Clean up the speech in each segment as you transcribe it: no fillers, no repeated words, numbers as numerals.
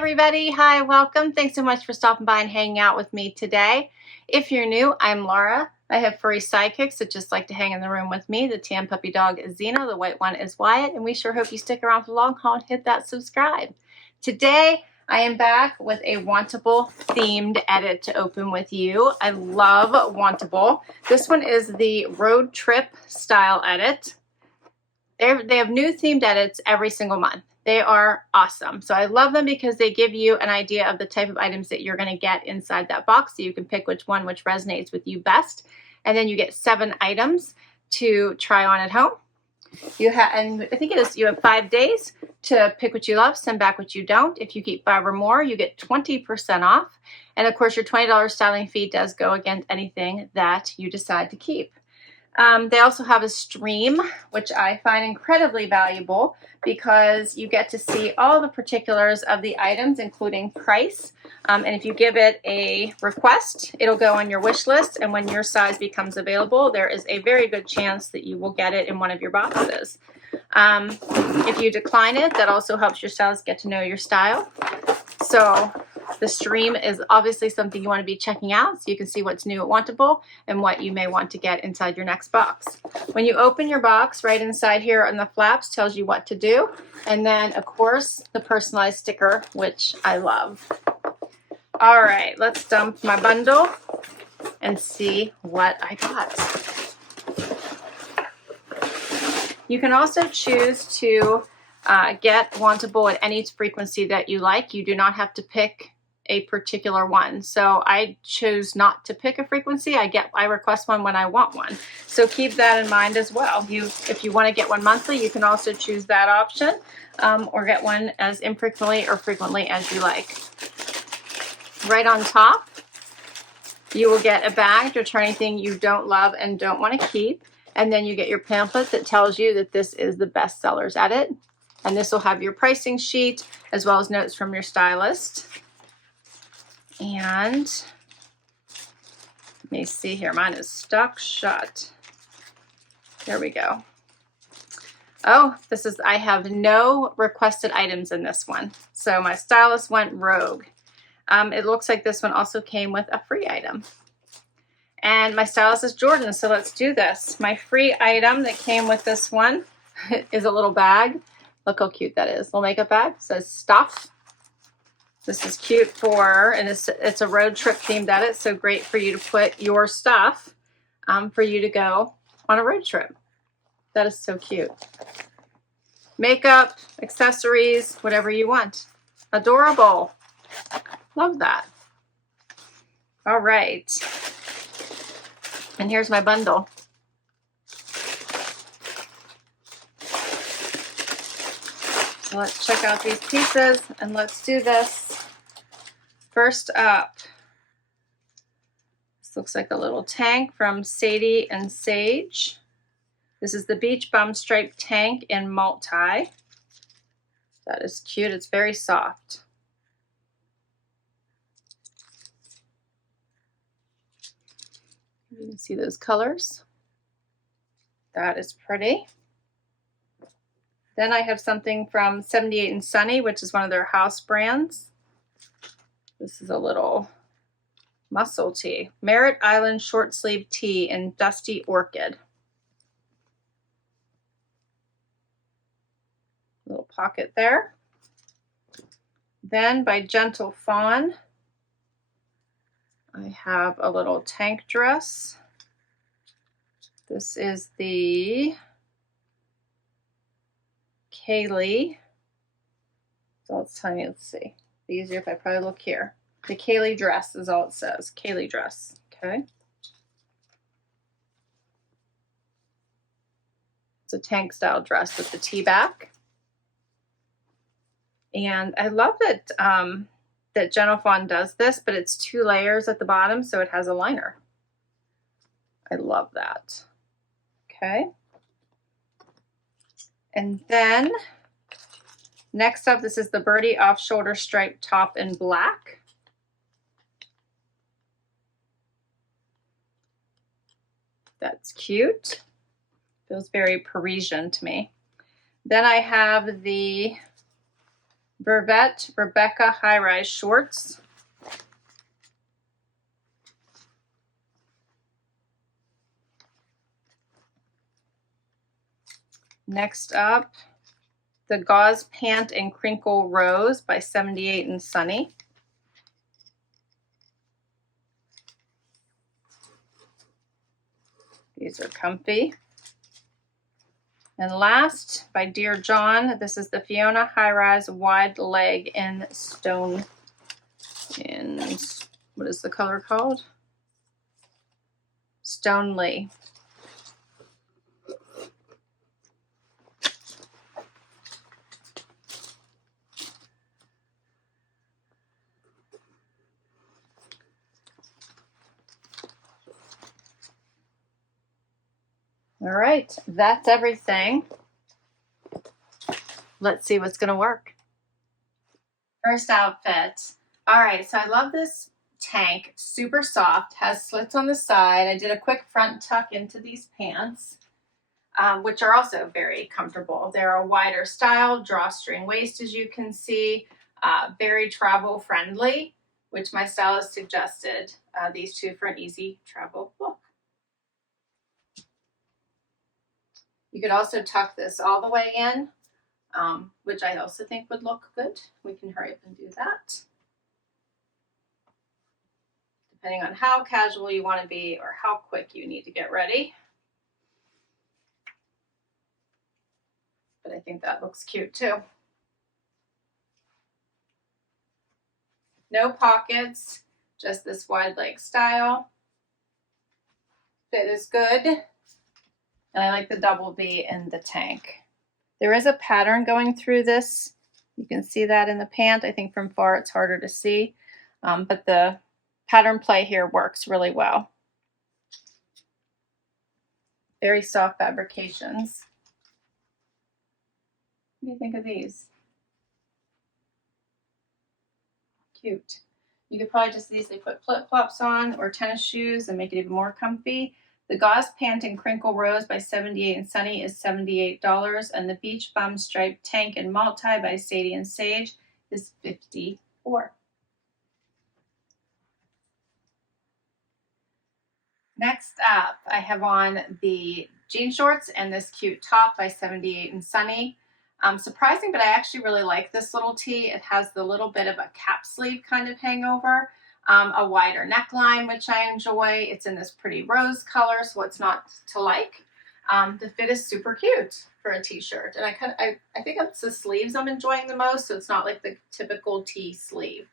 everybody. Hi, welcome. Thanks so much for stopping by and hanging out with me today. If you're new, I'm Laura. I have furry sidekicks that just like to hang in the room with me. The tan puppy dog is Xena, the white one is Wyatt, and we sure hope you stick around for the long haul and hit that subscribe. Today, I am back with a Wantable themed edit to open with you. I love Wantable. This one is the road trip style edit. They have new themed edits every single month. They are awesome. So I love them because they give you an idea of the type of items that you're going to get inside that box, so you can pick which resonates with you best. And then you get 7 items to try on at home. And I think you have 5 days to pick what you love, send back what you don't. If you keep 5 or more, you get 20% off. And of course, your $20 styling fee does go against anything that you decide to keep. They also have a stream, which I find incredibly valuable because you get to see all the particulars of the items, including price. And if you give it a request, it'll go on your wish list. And when your size becomes available, there is a very good chance that you will get it in one of your boxes. If you decline it, that also helps your stylist get to know your style. So the stream is obviously something you want to be checking out so you can see what's new at Wantable and what you may want to get inside your next box. When you open your box, right inside here on the flaps tells you what to do. And then, of course, the personalized sticker, which I love. All right, let's dump my bundle and see what I got. You can also choose to get Wantable at any frequency that you like. You do not have to pick a particular one. So I choose not to pick a frequency. I request one when I want one. So keep that in mind as well. If you want to get one monthly, you can also choose that option, or get one as infrequently or frequently as you like. Right on top, you will get a bag to return anything you don't love and don't want to keep. And then you get your pamphlet that tells you that this is the best sellers edit. And this will have your pricing sheet as well as notes from your stylist. And let me see here. Mine is stuck shut. There we go. Oh, I have no requested items in this one. So my stylist went rogue. It looks like this one also came with a free item. And my stylist is Jordan, so let's do this. My free item that came with this one is a little bag. Look how cute that is. Little makeup bag. It says stuff. This is cute and it's a road trip themed edit, so great for you to put your stuff for you to go on a road trip. That is so cute. Makeup, accessories, whatever you want. Adorable. Love that. All right. And here's my bundle. So let's check out these pieces and let's do this. First up, this looks like a little tank from Sadie and Sage. This is the Beach Bum Striped Tank in multi. That is cute. It's very soft. You can see those colors. That is pretty. Then I have something from 78 and Sunny, which is one of their house brands. This is a little muscle tee. Merrit Island short sleeve tee in Dusty Orchid. Little pocket there. Then by Gentle Fawn, I have a little tank dress. This is the Kaylee. So it's tiny. Let's see. Easier if I probably look here. The Kaylee dress is all it says. Kaylee dress. Okay. It's a tank style dress with the tee back. And I love that that Gentle Fawn does this, but it's 2 layers at the bottom, so it has a liner. I love that. Okay. And then next up, this is the Birdie off-shoulder striped top in black. That's cute. Feels very Parisian to me. Then I have the Vervet Rebecca high-rise shorts. Next up, the Gauze Pant and Crinkle Rose by 78 and Sunny. These are comfy. And last, by Dear John, this is the Fiona High Rise Wide Leg in Stone. In, what is the color called? Stoneleigh. All right, that's everything. Let's see what's gonna work. First outfit. All right, so I love this tank, super soft, has slits on the side. I did a quick front tuck into these pants, which are also very comfortable. They're a wider style, drawstring waist, as you can see, very travel friendly, which my stylist suggested these two for an easy travel look. You could also tuck this all the way in, which I also think would look good. We can hurry up and do that. Depending on how casual you want to be or how quick you need to get ready. But I think that looks cute too. No pockets, just this wide leg style. Fit is good. And I like the double V in the tank. There is a pattern going through this. You can see that in the pant. I think from far it's harder to see, but the pattern play here works really well. Very soft fabrications. What do you think of these? Cute. You could probably just easily put flip-flops on or tennis shoes and make it even more comfy. The Gauze Pant and Crinkle Rose by 78 and Sunny is $78, and the Beach Bum Striped Tank and Multi by Sadie and Sage is $54. Next up, I have on the jean shorts and this cute top by 78 and Sunny. Surprising, but I actually really like this little tee. It has the little bit of a cap sleeve kind of hangover, a wider neckline, which I enjoy. It's in this pretty rose color, so what's not to like? The fit is super cute for a t-shirt, and I think it's the sleeves I'm enjoying the most, so it's not like the typical tee sleeve.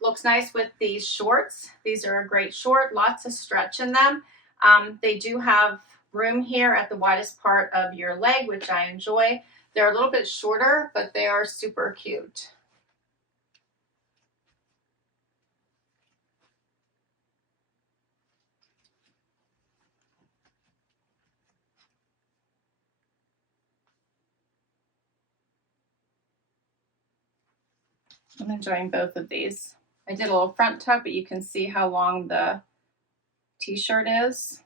Looks nice with these shorts. These are a great short, lots of stretch in them. They do have room here at the widest part of your leg, which I enjoy. They're a little bit shorter, but they are super cute. I'm enjoying both of these. I did a little front tuck, but you can see how long the t-shirt is.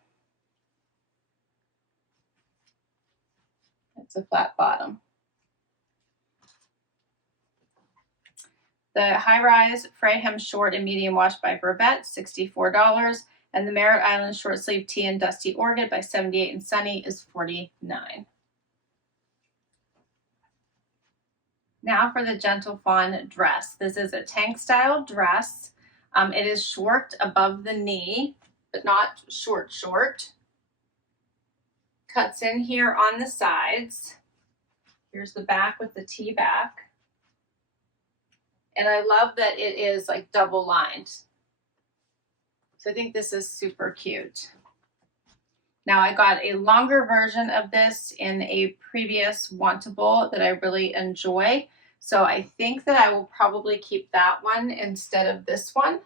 It's a flat bottom. The high-rise Fray hem short and medium wash by Vervet, $64. And the Merrit Island short sleeve tee and Dusty Orchid by 78 and Sunny is $49. Now for the Gentle Fawn dress. This is a tank style dress. It is short above the knee, but not short. Cuts in here on the sides. Here's the back with the T back. And I love that it is like double lined. So I think this is super cute. Now I got a longer version of this in a previous Wantable that I really enjoy. So I think that I will probably keep that one instead of this one,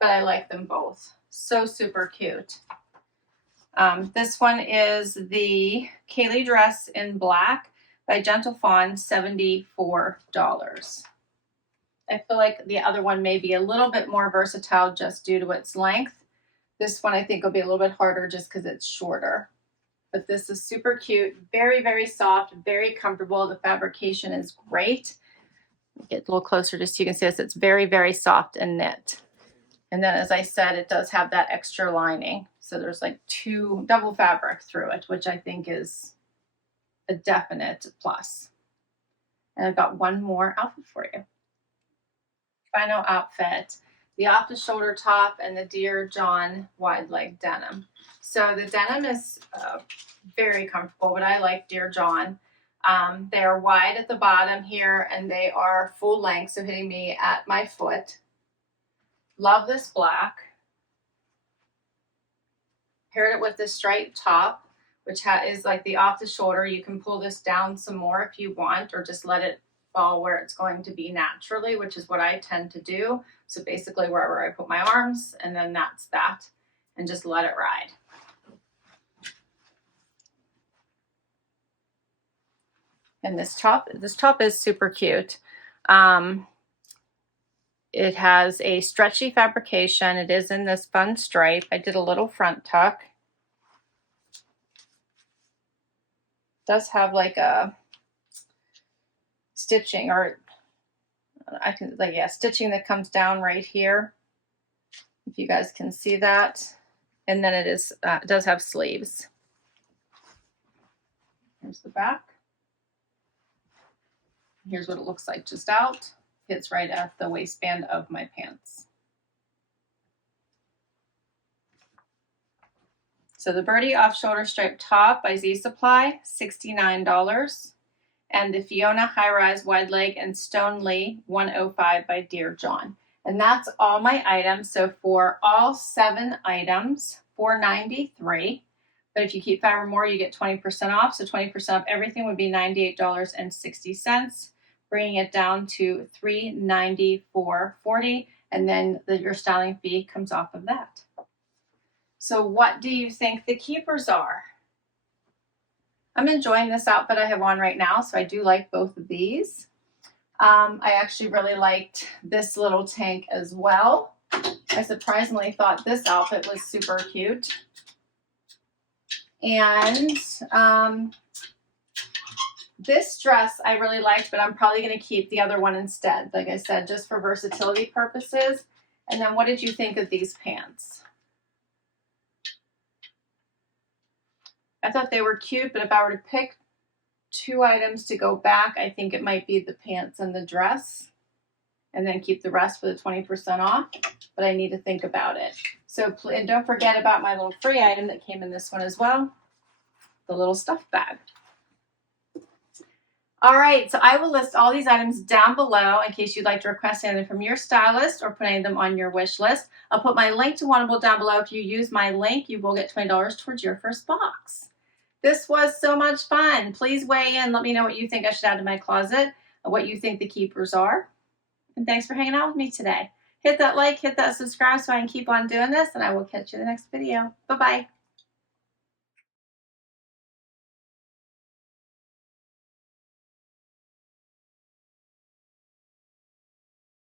but I like them both. So super cute. This one is the Kaylee dress in black by Gentle Fawn, $74. I feel like the other one may be a little bit more versatile just due to its length. This one I think will be a little bit harder just because it's shorter. But this is super cute, very, very soft, very comfortable. The fabrication is great. Get a little closer just so you can see this. It's very, very soft and knit. And then, as I said, it does have that extra lining. So there's like double fabric through it, which I think is a definite plus. And I've got one more outfit for you. Final outfit, the off the shoulder top and the Dear John wide leg denim. So the denim is very comfortable, but I like Dear John. They are wide at the bottom here and they are full length, so hitting me at my foot. Love this black. Paired it with this striped top, which is like the off the shoulder. You can pull this down some more if you want, or just let it fall where it's going to be naturally, which is what I tend to do. So basically wherever I put my arms, and then that's that, and just let it ride. And this top is super cute. It has a stretchy fabrication. It is in this fun stripe. I did a little front tuck. It does have like a stitching, or stitching that comes down right here, if you guys can see that. And then it does have sleeves. Here's the back. Here's what it looks like just out. Hits right at the waistband of my pants. So the Birdie off shoulder stripe top by Z Supply, $69. And the Fiona high rise wide leg and Stone Lee, $105 by Dear John. And that's all my items. So for all 7 items, $493. But if you keep 5 or more, you get 20% off. So 20% off everything would be $98.60. Bringing it down to $394.40, and then your styling fee comes off of that. So what do you think the keepers are? I'm enjoying this outfit I have on right now, so I do like both of these. I actually really liked this little tank as well. I surprisingly thought this outfit was super cute. And this dress I really liked, but I'm probably going to keep the other one instead, like I said, just for versatility purposes. And then what did you think of these pants? I thought they were cute, but if I were to pick 2 items to go back, I think it might be the pants and the dress, and then keep the rest for the 20% off, but I need to think about it. So, and don't forget about my little free item that came in this one as well, the little stuff bag. All right, so I will list all these items down below in case you'd like to request anything from your stylist or put any of them on your wish list. I'll put my link to Wantable down below. If you use my link, you will get $20 towards your first box. This was so much fun. Please weigh in. Let me know what you think I should add to my closet, what you think the keepers are. And thanks for hanging out with me today. Hit that like, hit that subscribe so I can keep on doing this, and I will catch you in the next video. Bye-bye.